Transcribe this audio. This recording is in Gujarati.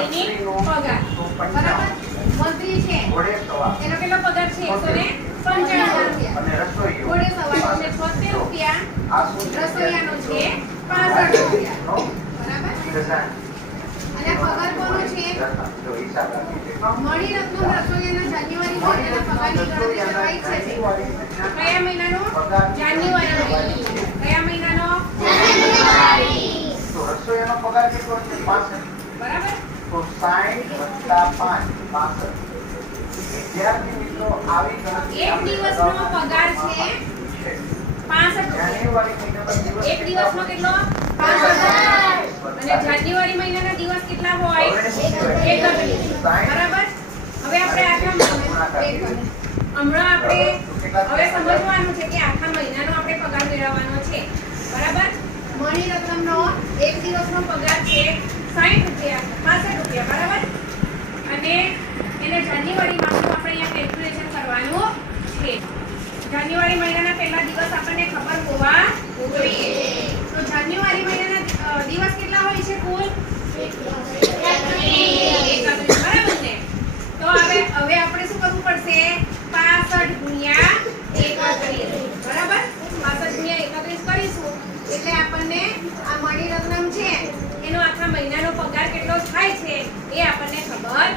મંત્રીનો પગાર બરાબર મંત્રી છે એનો કેટલો પગાર છે 195 અને રસોઈયો ઘોડે સવાર 76 રૂપિયા રસોઈયાનો છે 65 રૂપિયા બરાબર અને પગાર કોનો છે મણિરત્નમ રસોઈયાના જાન્યુઆરી મહિનાના પગારની ગણતરી કરવા ઈચ્છે છે કયા મહિનાનો જાન્યુઆરી કયા મહિનાનો જાન્યુઆરી તો રસોઈયાનો પગાર કેટલો છે 65 બરાબર તો 60 + 5 65 વિદ્યાર્થી મિત્રો આવી ગણતરી એક દિવસનો પગાર છે 65 જાન્યુઆરી મહિનાનો દિવસ એક દિવસનો કેટલો 65 અને જાન્યુઆરી મહિનાના દિવસ કેટલા હોય 31 બરાબર હવે આપણે હમણાં આપણે હવે સમજવાનું છે કે આખા મહિનાનો આપણે પગાર મેળવવાનો છે બરાબર મણિરત્નમનો એક દિવસનો પગાર છે 60 રૂપિયા 65 રૂપિયા બરાબર અને એને જાન્યુઆરી માસનું આપણે અહીંયા કેલ્ક્યુલેશન કરવાનું છે જાન્યુઆરી મહિનાના પહેલા દિવસ આપણને ખબર હોવા જોઈએ તો જાન્યુઆરી મહિનાના દિવસ કેટલા હોય છે કુલ 31 બરાબર ને તો હવે આપણે શું કરવું પડશે 65 × 31 બરાબર 65 × 31 કરીશું એટલે આપણને આ મણિરત્નમ છે એનો આખા મહિનાનો પગાર કેટલો થાય છે એ આપણને ખબર